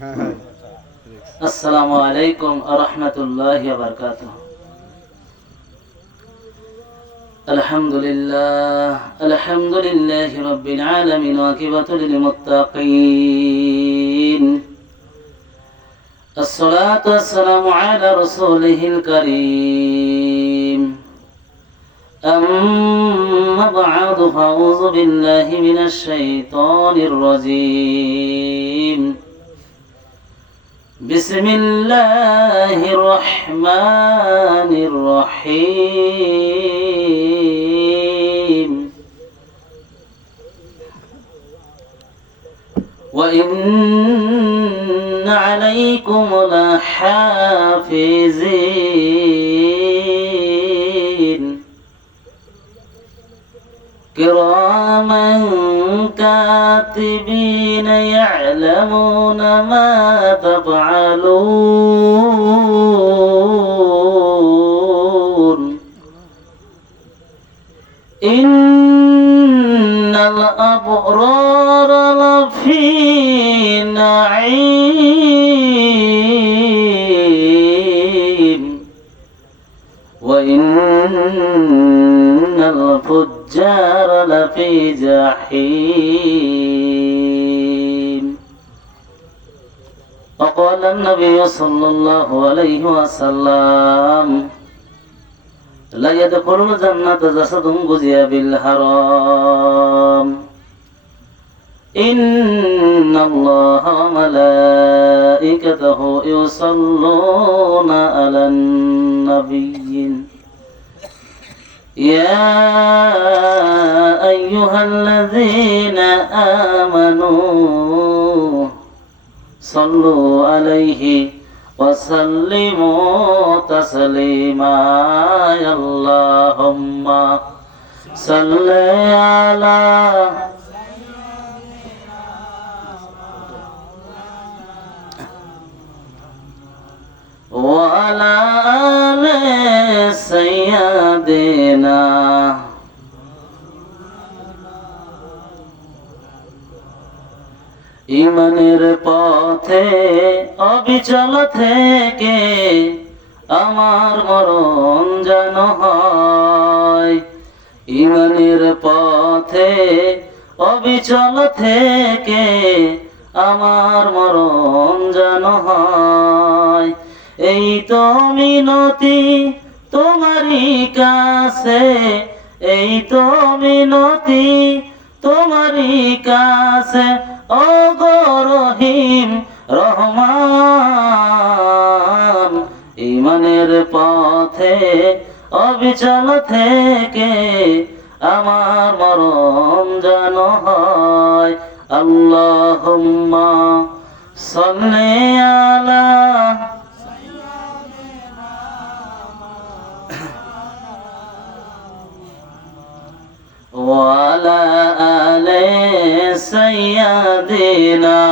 আসসালামু আলাইকুম ওয়া রাহমাতুল্লাহি ওয়া বারাকাতুহু। আলহামদুলিল্লাহি রাব্বিল আলামিন ওয়া আকিবাতু লিল মুত্তাকিন। الصلاة والسلام على رسوله الكريم. أما بعد فأعوذ بالله من الشيطان الرجيم. بسم الله الرحمن الرحيم. وإن عليكم لحافظين كراما كاتبين يعلمون ما تفعلون. إن الأبرار لفي نعيم وإن الفجار لفي جحيم. وقال النبي صلى الله عليه وسلم لا يدخل الجنة جسد غزي بالحرام. إن الله وملائكته يصلون على النبي يا أيها الذين آمنوا صلوا عليه وسلموا تسليما. اللهم صل على وعلى آل سيدنا ইমানের পথে অবিচল থেকে আমার মরণ যেন হয়। ইমানের পথে অবিচল থেকে আমার মরণ যেন হয়। এই তো মিনতি তোমারই কাছে, এই তো মিনতি তোমারই কাছে ও গো রহিম রহমান। ইমানের পথে অবিচল থেকে আমার মরণ যেন হয়। আল্লাহুম্মা সাল্লি আলা وعلى آل سيدنا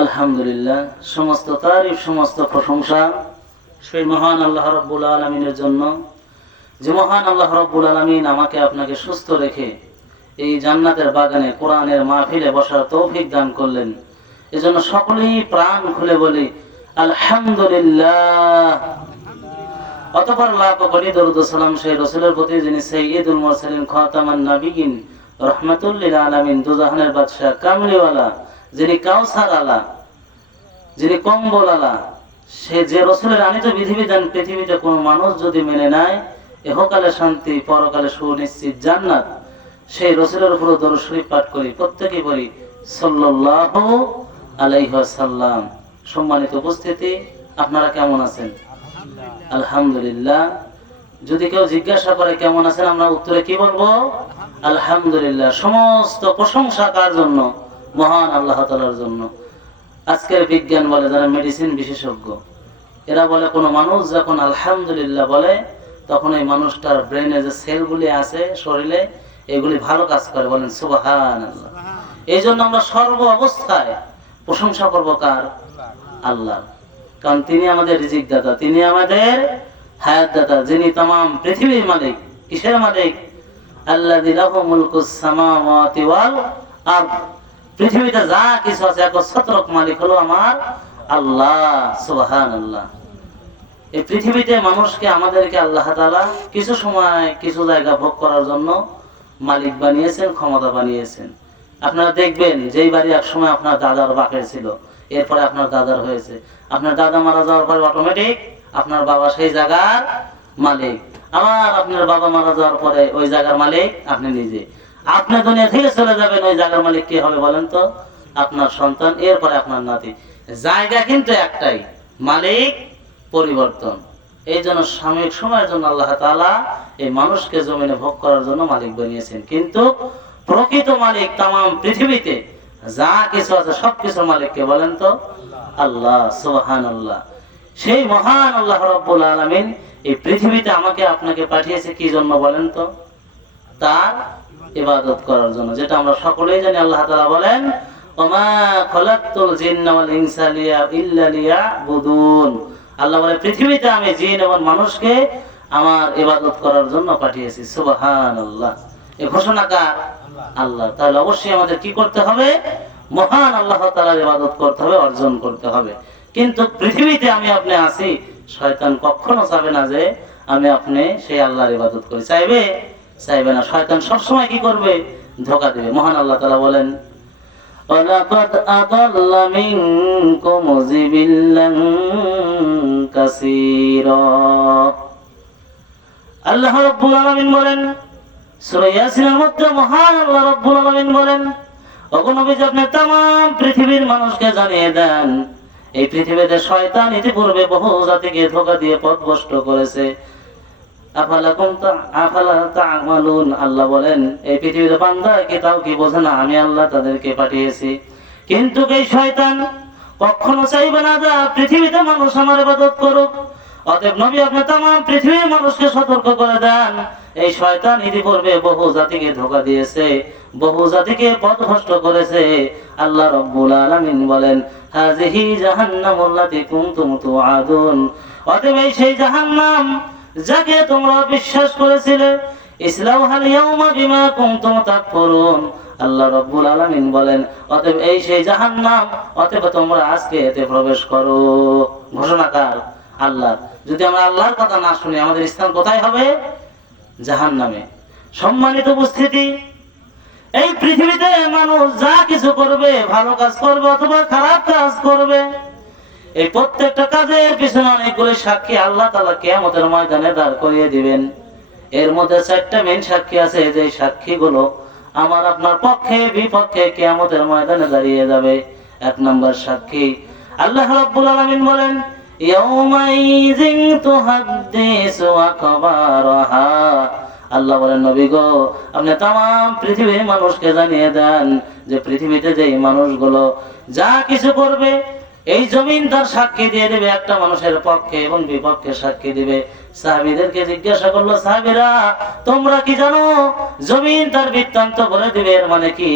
আলহামদুলিল্লাহ। সমস্ত তারিফ সমস্ত প্রশংসা সেই মহান আল্লাহ রাব্বুল আলামিনের জন্য, যে মহান আল্লাহ রাব্বুল আলামিন আমাকে আপনাকে সুস্থ রেখে এই জান্নাতের বাগানে কোরআনের মাহফিলে বসার তৌফিক দান করলেন। এজন্য সকলেই প্রাণ খুলে বলি আলহামদুলিল্লাহ। অতঃপর লাখ কোটি দরুদ ও সালাম সেই রাসূলের প্রতি যিনি সাইয়্যিদুল মুরসালিন খাতামান নবিয়্যিন রাহমাতুল লিল আলামিন, দুজাহানের বাদশা কামলিওয়ালা, যিনি কাউসার আলা, যিনি কম্বল আলা, সে যে রাসূলের আনিত বিধিবিধান পৃথিবীতে কোনো মানুষ যদি মেনে নেয় ইহকালে শান্তি পরকালে সুনিশ্চিত জান্নাত। সেই রাসূলের উপর দরুদ শরীফ পাঠ করি, প্রত্যেকেই বলি সাল্লাল্লাহু আলাইহি ওয়াসাল্লাম। সম্মানিত উপস্থিতি, আপনারা কেমন আছেন? আলহামদুলিল্লাহ। যদি কেউ জিজ্ঞাসা করে কেমন আছেন, আমরা উত্তরে কি বলবো? আলহামদুলিল্লাহ। সমস্ত প্রশংসা কার জন্য? মহান আল্লাহ তাআলার জন্য। আজকের বিজ্ঞান বলে, যারা মেডিসিন বিশেষজ্ঞ, এরা বলে কোন মানুষ যখন আলহামদুলিল্লাহ বলে তখন এই মানুষটার ব্রেনে যে সেলগুলি আছে শরীরে এগুলি ভালো কাজ করে। বলেন সুবহানাল্লাহ। এই জন্য আমরা সর্ব অবস্থায় প্রশংসা করবো কার? আল্লাহ। কারণ তিনি আমাদের রিজিক দাতা, তিনি আমাদের হায়াত দাতা, যিনি तमाम পৃথিবীর মালিক। কিসের মালিক? আল্লাযী লাহু মুলকুস সামাওয়াতি ওয়াল আরদ। পৃথিবীতে যা কিছু আছে একচ্ছত্র মালিক হলো আমার আল্লাহ। সুবহানাল্লাহ। এই পৃথিবীতে মানুষকে, আমাদেরকে আল্লাহ তাআলা কিছু সময় কিছু জায়গা ভোগ করার জন্য মালিক বানিয়েছেন, ক্ষমতা বানিয়েছেন। আপনারা দেখবেন যেই বাড়ি একসময় আপনার দাদার বাপের ছিল, এরপরে আপনার দাদার হয়েছে, আপনার দাদা মারা যাওয়ার পরে অটোমেটিক আপনার বাবা সেই জায়গার মালিক। আবার আপনার বাবা মারা যাওয়ার পরে ওই জায়গার মালিক আপনি নিজে। আপনি দুনিয়া থেকে চলে যাবেন, ওই জায়গার মালিক কে হবে বলেন তো? আপনার সন্তান, এরপরে আপনার নাতি। জায়গা কিন্তু একটাই, মালিক পরিবর্তন। এই জন্য সাময়িক সময়ের জন্য আল্লাহ তাআলা এই মানুষকে জমিনে ভোগ করার জন্য মালিক বানিয়েছেন, কিন্তু প্রকৃত মালিক তামাম পৃথিবীতে যা কিছু আছে সবকিছুর মালিক কে বলেন তো? আল্লাহ। সুবহানাল্লাহ। সেই মহান আল্লাহ রাব্বুল আলামিন এই পৃথিবীতে আমাকে আপনাকে পাঠিয়েছে কি জন্য বলেন তো? তার ইবাদত করার জন্য, যেটা আমরা সকলেই জানি। আল্লাহ তাআলা বলেন, ওমা খলাকতুল জিন্না ওয়াল ইনসা ইল্লা লিয়াবুদুন। আল্লাহ বলে পৃথিবীতে আমি জিন এবং মানুষকে আমার ইবাদত করার জন্য পাঠিয়েছি। সুবহানাল্লাহ। এই ঘোষণা কার? আল্লাহ। তাহলে অবশ্যই আমাদের কি করতে হবে? মহান আল্লাহ তাআলার ইবাদত করতে হবে, অর্জন করতে হবে। কিন্তু পৃথিবীতে আমি আপনি আছি, শয়তান কখনো চাবে না যে আমি আপনি সেই আল্লাহর ইবাদত করি। চাইবে? চাইবে না। শয়তান সবসময় কি করবে? ধোঁকা দিবে। মহান আল্লাহ তাআলা বলেন, ওয়ালাকাদ আদাল্লা মিনকুম জিবিল্লান কাসীরা। আল্লাহ রাব্বুল আলামিন বলেন সূরা ইয়াসিনের মধ্যে, মহান আল্লাহ রাব্বুল আলামিন বলেন, ওগো নবীজি আপনি तमाम পৃথিবীর মানুষকে জানিয়ে দেন, এই পৃথিবীতে শয়তান ইতিপূর্বে বহু জাতিকে ধোঁকা দিয়ে পথভ্রষ্ট করেছে। আফালা তা'মালুন। আল্লাহ বলেন এই পৃথিবীতে বান্দা কি তাও কি বোঝে না আমি আল্লাহ তাদেরকে পাঠিয়েছি। কিন্তু এই শয়তান কখনো চাইবে না যে পৃথিবীতে মানুষ আমার ইবাদত করুক। অতএব নবী আপনি तमाम পৃথিবীর মানুষকে সতর্ক করে দেন, এই শয়তান ইতিপূর্বে বহু জাতিকে ধোঁকা দিয়েছে, বহু জাতিকে পথভ্রষ্ট করেছে। আল্লাহ রাব্বুল আলামিন বলেন, হাযিহি জাহান্নামুল্লাতী কুনতুম তুআদুন। অতএব এই সেই জাহান্নাম যাকে তোমরা বিশ্বাস করেছিলে, ইসলাউহাল ইয়াউমা বিমা কুনতুম তাকফুরুন। আল্লাহ রাব্বুল আলামিন বলেন, অতএব এই সেই জাহান্নাম, অতএব তোমরা আজকে এতে প্রবেশ করো। ঘোষণা কার? আল্লাহ। যদি আমরা আল্লাহর কথা না শুনি আমাদের স্থান কোথায় হবে? জাহান্নামে। সম্মানিত উপস্থিতি, এই পৃথিবীতে মানুষ যা কিছু করবে, ভালো কাজ করবে অথবা খারাপ কাজ করবে, এই প্রত্যেকটা কাজের পিছনে অনেকগুলো সাক্ষী আল্লাহ তাআলা কিয়ামতের ময়দানে দাঁড় করিয়ে দিবেন। এর মধ্যে 4টা মেইন সাক্ষী আছে, যে সাক্ষীগুলো আমার আপনার পক্ষে বিপক্ষে কিয়ামতের ময়দানে দাঁড়িয়ে যাবে। 1 নম্বর সাক্ষী আল্লাহ রাব্বুল আলামিন বলেন, ইয়াউমাইযিন তুহাদ্দিসু আখবারাহা। আল্লাহ বলেন, নবী গো আপনি तमाम পৃথিবীর মানুষকে জানিয়ে দেন যে পৃথিবীতে যেই মানুষগুলো যা কিছু করবে, এই জমিন তার সাক্ষী দিয়ে দিবে, একটা মানুষের পক্ষে এবং বিপক্ষে সাক্ষী দিবে। সাহাবীদেরকে জিজ্ঞাসা করলো, সাহাবীরা তোমরা কি জানো? জমিন তার বৃত্তান্ত বলে দিবে, এর মানে কি?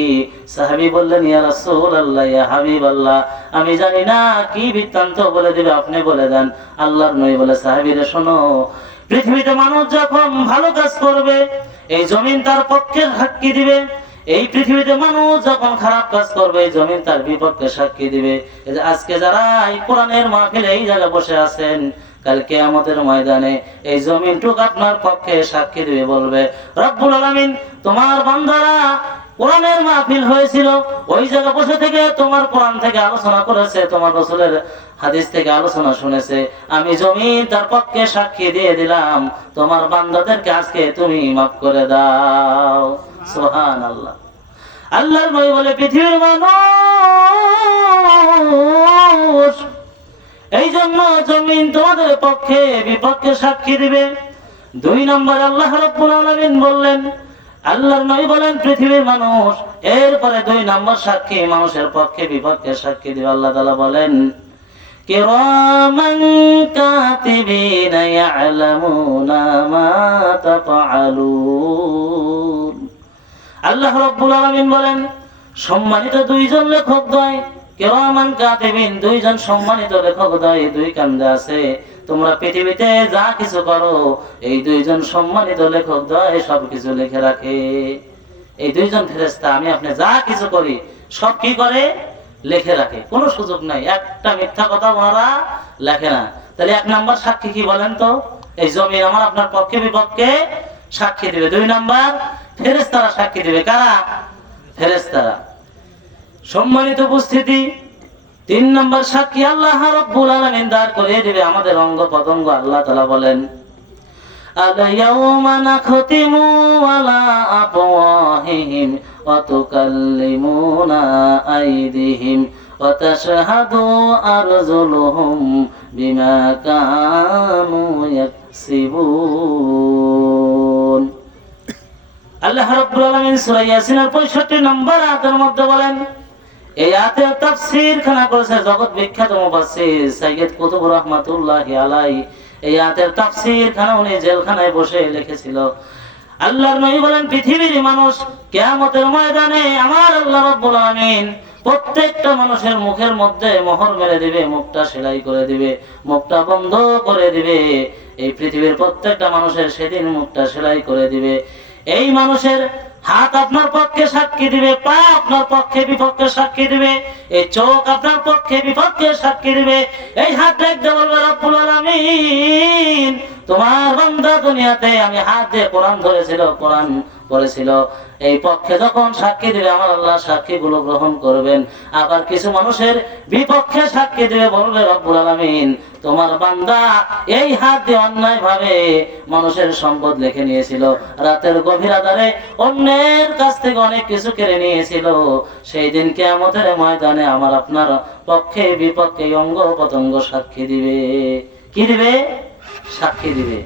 সাহাবী বললেন, ইয়া রাসূলুল্লাহ, ইয়া হাবিবাল্লাহ, আমি জানি না কি বৃত্তান্ত বলে দিবে, আপনি বলে দেন। আল্লাহর নবী বলে, সাহাবীরা শোনো, পৃথিবীতে মানুষ যখন ভালো কাজ করবে এই জমিন তার পক্ষে সাক্ষী দিবে, এই পৃথিবীতে মানুষ যখন খারাপ কাজ করবে এই জমিন তার বিপক্ষে সাক্ষী দিবে। এই যে আজকে যারা এই কোরআনের মাহফিলে এই জায়গায় বসে আছেন, কাল কিয়ামতের ময়দানে এই জমিনটুক আপনার পক্ষে সাক্ষী দিবে, বলবে, রব্বুল আলামিন তোমার বান্দারা কোরআনের মাহফিল হয়েছিল, ওই জায়গা বসে থেকে তোমার কোরআন থেকে আলোচনা করেছে, তোমার রাসূলের হাদিস থেকে আলোচনা শুনেছে, আমি জমিন তার পক্ষে সাক্ষী দিয়ে দিলাম, তোমার বান্দাদেরকে আজকে তুমি মাফ করে দাও। সুবহানাল্লাহ। আল্লাহর নবী বলে, পৃথিবীর মানুষ এই জন্য জমিন তোমাদের পক্ষে বিপক্ষে সাক্ষী দিবে। 2 নম্বরে আল্লাহ রাব্বুল আলামিন বললেন, আল্লাহর নবী বলেন পৃথিবীর মানুষ, এরপরে 2 নম্বর সাক্ষী মানুষের পক্ষে বিপক্ষে সাক্ষী দিবে। আল্লাহ তাআলা বলেন, কিরামান কাতিবিনা ইয়ালামুনা মা তাফআলুন। আল্লাহ রাব্বুল আলামিন বলেন, সম্মানিত 2 জন লেখক দ্বয়, কিরামান কাতিবিন 2 জন সম্মানিত লেখক দ্বয় 2 কান্দে আছে, তোমরা পৃথিবীতে যা কিছু করো এই দুইজন সম্মানিত লেখক দ্বয় সবকিছু লিখে রাখে। এই দুইজন ফেরেশতা আমি আপনি যা কিছু করি সব কি করে? লিখে রাখে, কোনো সুযোগ নাই একটা মিথ্যা কথা ওনারা লেখে না। তাহলে 1 নাম্বার সাক্ষী কি বলেন তো? এই জমিন আমার আপনার পক্ষে বিপক্ষে সাক্ষী দিবে। 2 নাম্বার ফেরেশতারা সাক্ষী দিবে। কারা? ফেরেশতারা। সম্মানিত উপস্থিতি, 3 নাম্বার সাক্ষী আল্লাহ রাব্বুল আলামিন দাঁড় করে দিবে আমাদের অঙ্গ প্রত্যঙ্গ। আল্লাহ তাআলা বলেন আল-ইয়াওমা নাখতিমু আলা আফওয়াহিহিম ওয়া তুকাল্লিমুনা আইদিহিম ওয়া তাশহাদু আরজুলুহুম বিমা কানু ইয়াকসিবুন। আল্লাহ রাব্বুল আলামিন সূরা ইয়াসিনের 65 নম্বর আয়াতের মধ্যে বলেন, এই আয়াতের তাফসীর খানা করেছে জগৎ বিখ্যাত মুফাসসির সাইয়্যিদ কুতুব রাহমাতুল্লাহি আলাইহি। এই আয়াতের তাফসীর খানা উনি জেলখানায় বসে লিখেছিল। আল্লাহর নবী বলেন, পৃথিবীর মানুষ কিয়ামতের ময়দানে আমার আল্লাহ রাব্বুল আলামিন প্রত্যেকটা মানুষের মুখের মধ্যে মোহর মেরে দিবে, মুখটা সেলাই করে দিবে, মুখটা বন্ধ করে দিবে। এই পৃথিবীর প্রত্যেকটা মানুষের সেদিন মুখটা সেলাই করে দিবে। এই মানুষের হাত আপনার পক্ষে সাক্ষী দিবে, পা আপনার পক্ষে বিপক্ষে সাক্ষী দিবে, এই চোখ আপনার পক্ষে বিপক্ষে সাক্ষী দিবে। এই হাত দেখতে বলবে রব্বুল আলামিন তোমার বান্দা দুনিয়াতে আমি হাত দিয়ে কোরআন ধরেছিল, কোরআন পড়েছিল। এই পক্ষে যখন সাক্ষী দিবে আমার আল্লাহ সাক্ষীগুলো গ্রহণ করবেন। আবার কিছু মানুষের বিপক্ষে সাক্ষী দিবে, বলবে রব্বুল আলামিন তোমার বান্দা এই হাত দিয়ে অন্যায় ভাবে মানুষের সম্পদ লিখে নিয়েছিল, রাতের গভীর আঁধারে অন্যের কাছ থেকে অনেক কিছু কেড়ে নিয়েছিল। সেই দিন কিয়ামতের ময়দানে আমার আপনার পক্ষে বিপক্ষে অঙ্গ প্রত্যঙ্গ সাক্ষী দিবে। কি দিবে? সাক্ষী দিবে।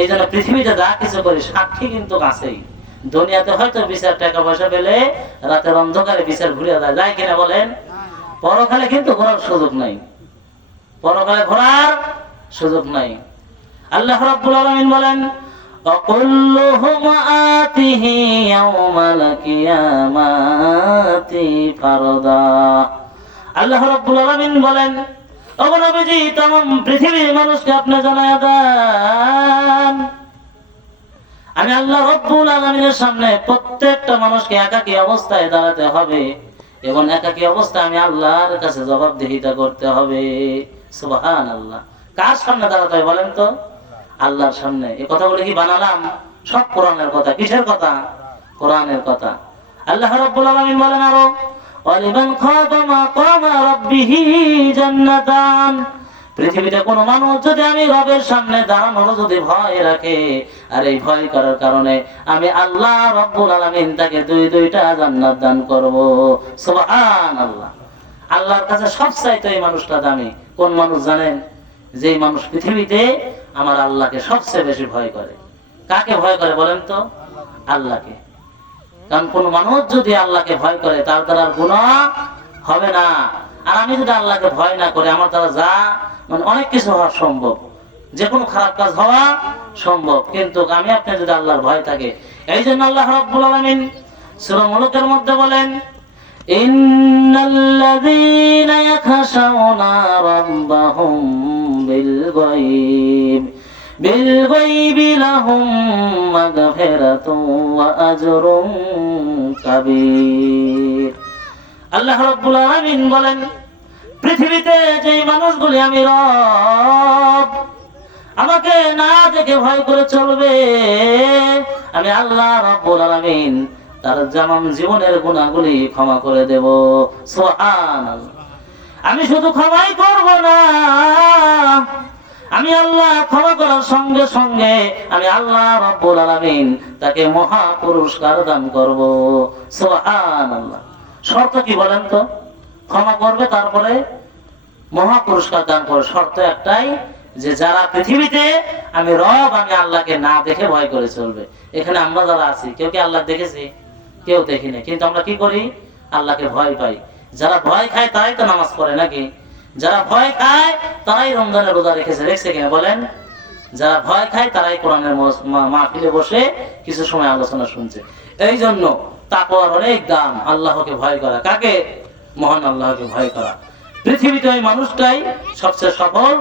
এই জন্য পৃথিবীতে যা কিছু করি সাক্ষী কিন্তু আছেই। দুনিয়াতে হয়তো বিচার টাকা পয়সা পেলে রাতের অন্ধকারে বিচার ঘুরে যায় কিনা বলেন? পরকালে কিন্তু ঘোরার সুযোগ নাই, পরকালে ঘোরার সুযোগ নাই। আল্লাহ রাব্বুল আলামিন বলেন অকুল্লুহুম আতিহি ইয়াওমাল কিয়ামাতি ফারদা। আল্লাহ রাব্বুল আলামিন বলেন, ও নবীজি तमाम পৃথিবীর মানুষকে আপনি জানায়া দেন আমি আল্লাহ রাব্বুল আলামিনের সামনে প্রত্যেকটা মানুষকে একাকী অবস্থায় দাঁড়াতে হবে এবং একাকী অবস্থায় আমি আল্লাহর কাছে জবাবদিহিতা করতে হবে। সুবহানাল্লাহ। কার সামনে দাঁড়াতে হবে বলেন তো? আল্লাহর সামনে। এই কথাগুলো কি বানালাম? সব কোরআনের কথা। কিসের কথা? কোরআনের কথা। আল্লাহ রাব্বুল আলামিন বলেন আরো ওয়ালিমান খাফা মাকামা রাব্বিহি জান্নাতান। পৃথিবীতে কোন মানুষ যদি আমি রবের সামনে দাঁড়ানোর যদি ভয় রাখে, আর এই ভয় করার কারণে আমি আল্লাহ রাব্বুল আলামিন তাকে 2টা জান্নাত দান করব। সুবহানাল্লাহ। আল্লাহর কাছে সবচাইতে এই মানুষটা দামি। কোন মানুষ জানেন? যেই মানুষ পৃথিবীতে আমার আল্লাহকে সবচেয়ে বেশি ভয় করে। কাকে ভয় করে বলেন তো? আল্লাহকে। কারণ কোন মানুষ যদি আল্লাহকে ভয় করে তার দ্বারা গুনাহ হবে না। আর আমি যদি আল্লাহকে ভয় না করি আমার দ্বারা যা মানে অনেক কিছু হওয়া সম্ভব, যে কোনো খারাপ কাজ হওয়া সম্ভব, কিন্তু আমি আপনি যদি আল্লাহর ভয় থাকে। এই জন্য আল্লাহ রাব্বুল আলামিন সূরা মুলুকের মধ্যে বলেন ইন্নাল্লাযীনা ইয়াখশাউনা রাব্বাহুম বিল গায়বি লাহুম মাগফিরাতুন ওয়া আজরুন কাবীর। আল্লাহ রাব্বুল আলামিন বলেন পৃথিবীতে যেই মানুষগুলি আমি রব আমাকে না দেখে ভয় করে চলবে, আমি আল্লাহ রাব্বুল আলামিন তার জামাম জীবনের গুনাহগুলি ক্ষমা করে দেব। সুবহানাল্লাহ। আমি শুধু ক্ষমাই করব না, আমি আল্লাহ ক্ষমা করার সঙ্গে সঙ্গে আমি আল্লাহ রাব্বুল আলামিন তাকে মহা পুরস্কার দান করব। সুবহানাল্লাহ। শর্ত কি বলেন তো? ক্ষমা করবে তারপরে মহা পুরস্কার দান করবে। শর্ত একটাই, যে যারা পৃথিবীতে আমি রব আমি আল্লাহকে না দেখে ভয় করে চলবে। এখানে আমরা যারা আছি কেউ কি আল্লাহ দেখেছি? কেউ দেখি না, কিন্তু আমরা কি করি? আল্লাহকে ভয় পাই। যারা ভয় খায় তারাই তো নামাজ পড়ে নাকি? যারা ভয় খায় তারাই রমজানের রোজা রেখেছে কিনা বলেন? যারা ভয় খায় তারাই কোরআনের মাহফিলে বসে কিছু সময় আলোচনা শুনছে। এই জন্য তাকওয়ার অনেক দাম। আল্লাহকে ভয় করা। কাকে? মহান আল্লাহকে ভয় করা। পৃথিবীতে ওই মানুষটাই সবচেয়ে সফল,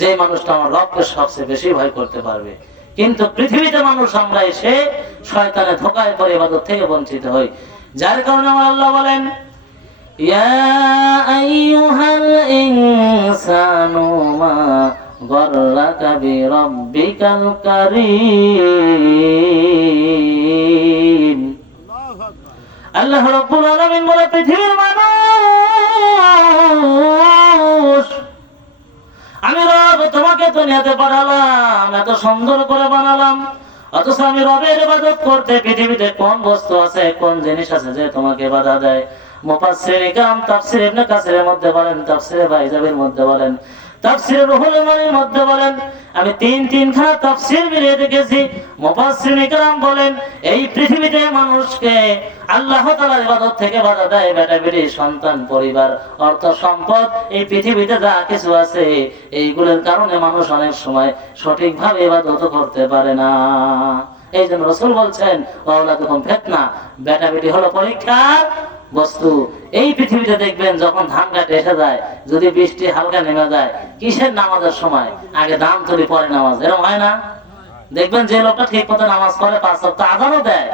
যে মানুষটা আমার রবকে সবচেয়ে বেশি ভয় করতে পারবে। কিন্তু পৃথিবীতে মানুষ আমরা এসে শয়তানের ধোঁকায় পড়ে ইবাদত থেকে বঞ্চিত হই। যার কারণে আমার আল্লাহ বলেন, ইয়া আইয়ুহাল ইনসানু মা গররাকা বিরাব্বিকাল কারীম। আল্লাহ রাব্বুল আলামিন বলে, পৃথিবীর মানুষ, আমি রব তোমাকে দুনিয়াতে পাঠালাম, এত সুন্দর করে বানালাম, অথচ আমি রবের ইবাদত করতে পৃথিবীতে কোন বস্তু আছে, কোন জিনিস আছে যে তোমাকে বাধা দেয়? মুফাসসিরিন কিরাম তাফসীর ইবনে কাসিরের মধ্যে বলেন, তাফসীরে বাইজাবির মধ্যে বলেন, তাফসীরে রুহুল মানির মধ্যে বলেন, আমি তিন খানা তাফসীর মিলিয়ে দেখেছি। মুফাসসিরিন কিরাম বলেন, এই পৃথিবীতে মানুষকে আল্লাহ তাআলার ইবাদত থেকে বাধা দেয় বেটা বেটি, সন্তান, পরিবার, অর্থ সম্পদ, এই পৃথিবীতে যা কিছু আছে এইগুলোর কারণে মানুষ অনেক সময় সঠিকভাবে ইবাদত করতে পারে না। এই জন্য রাসূল বলছেন, ওয়ালাদুকুম ফিতনা, বেটা বেটি হলো পরীক্ষার বস্তু। এই পৃথিবীতে দেখবেন যখন ধান কাটে এসে যায়, যদি বৃষ্টি হালকা নেমে যায়, কিসের নামাজের সময় আগে দাম তুলি পরে নামাজ, এরকম হয় না? দেখবেন যে লোকটা ঠিক মতো নামাজ পড়ে, 5 ওয়াক্ত আযানও দেয়,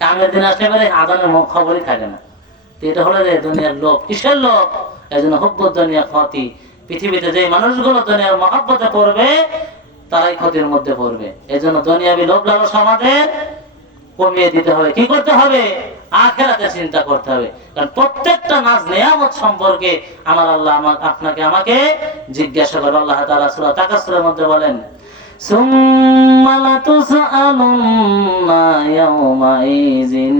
কামের দিন আসলে পরে আযানের মুখ খবরই থাকে না। এটা হলো যে দুনিয়ার লোভ। কিসের লোভ? এই জন্য হুব্বুদ দুনিয়া ক্ষতি। পৃথিবীতে যে মানুষগুলো দুনিয়ার মহব্বতে পড়বে তারাই ক্ষতির মধ্যে পড়বে। এই জন্য দুনিয়াবি লোভ লালসা আমাদের কমিয়ে দিতে হবে। কি করতে হবে? আখিরাতে চিন্তা করতে হবে। কারণ প্রত্যেকটা নাজ নিয়ামত সম্পর্কে আমার আল্লাহ আপনাকে আমাকে জিজ্ঞাসা করবে। আল্লাহ তাআলা সূরা তাকাসসুরের মধ্যে বলেন, সুম্মা লাতুসআলুন্না ইয়াওমাইযিন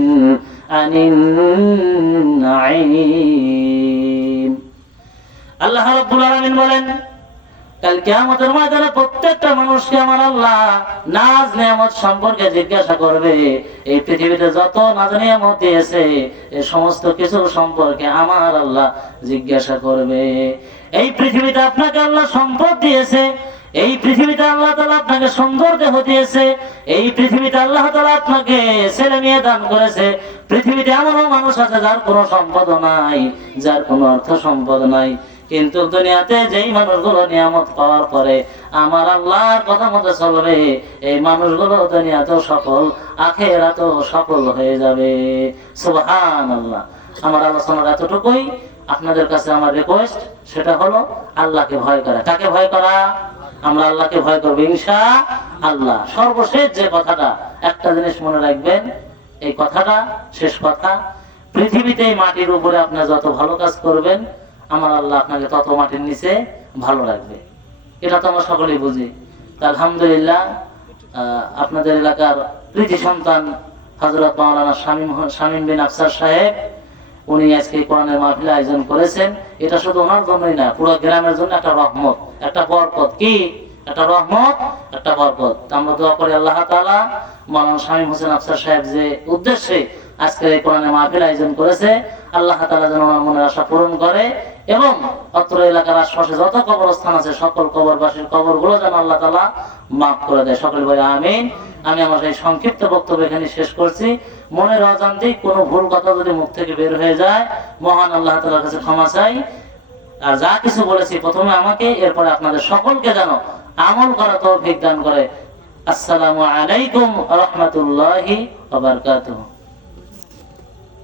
আনিন নাঈম। আল্লাহ রাব্বুল আলামিন বলেন, কাল কিয়ামতের ময়দানে প্রত্যেকটা মানুষকে আমার আল্লাহ নাজ নিয়ামত সম্পর্কে জিজ্ঞাসা করবে। এই পৃথিবীতে যত নাজ নিয়ামত দিয়েছে এই সমস্ত কিছু সম্পর্কে আমার আল্লাহ জিজ্ঞাসা করবে। এই পৃথিবীতে আপনাকে আল্লাহ সম্পদ দিয়েছে, এই পৃথিবীতে আল্লাহ তাআলা আপনাকে সুন্দর দেহ দিয়েছে, এই পৃথিবীতে আল্লাহ তাআলা আপনাকে ছেলে মেয়ে দান করেছে। পৃথিবীতে এমনও মানুষ আছে যার কোনো সম্পদ নাই, যার কোনো অর্থ সম্পদ নাই, কিন্তু দুনিয়াতে যেই মানুষগুলো নিয়ামত পাওয়ার পরে আমার আল্লাহর কথা মতো চলবে, এই মানুষগুলো দুনিয়াতেও সফল, আখিরাতেও সফল হয়ে যাবে। সুবহানাল্লাহ। আমার আলোচনার এতটুকুই। আপনাদের কাছে আমার রিকোয়েস্ট, সেটা হলো আল্লাহকে ভয় করা। কাকে ভয় করা? আমরা আল্লাহকে ভয় করবো ইনশাআল্লাহ। সর্বশেষ যে কথাটা, একটা জিনিস মনে রাখবেন, এই কথাটা শেষ কথা, পৃথিবীতে এই মাটির উপরে আপনি যত ভালো কাজ করবেন আমার আল্লাহ আপনাকে তত মাটির নিচে ভালো রাখবে। এটা তো আমরা সকলেই বুঝি। আলহামদুলিল্লাহ, আপনাদের এলাকার কৃতি সন্তান হযরত মাওলানা শামীম বিন আফসার সাহেব, উনি আজকে কোরআনের মাহফিল আয়োজন করেছেন। এটা শুধু ওনার জন্যই না, পুরো গ্রামের জন্য একটা রহমত, একটা বরকত। কি? একটা রহমত, একটা বরকত। আমরা দোয়া করি আল্লাহ তাআলা মাওলানা শামীম হোসেন আফসার সাহেব যে উদ্দেশ্যে আজকে এই কোরআনের মাহফিল আয়োজন করেছে, আল্লাহ তাআলা যেন ওনার মনের আশা পূরণ করে এবং অত্র এলাকার আশপাশে যত কবরস্থান আছে সকল কবরবাসীর কবরগুলো যেন আল্লাহ তাআলা মাফ করে দেয়। সকলে বলে আমিন। আমি আমার এই সংক্ষিপ্ত বক্তব্য এখানে শেষ করছি। মনের অজান্তেই কোনো ভুল কথা যদি মুখ থেকে বের হয়ে যায়, মহান আল্লাহ তাআলার কাছে ক্ষমা চাই। আর যা কিছু বলেছি প্রথমে আমাকে, এরপরে আপনাদের সকলকে যেন আমল করা তৌফিক দান করে। আসসালামু আলাইকুম ওয়া রাহমাতুল্লাহি ওয়া বারাকাতুহু।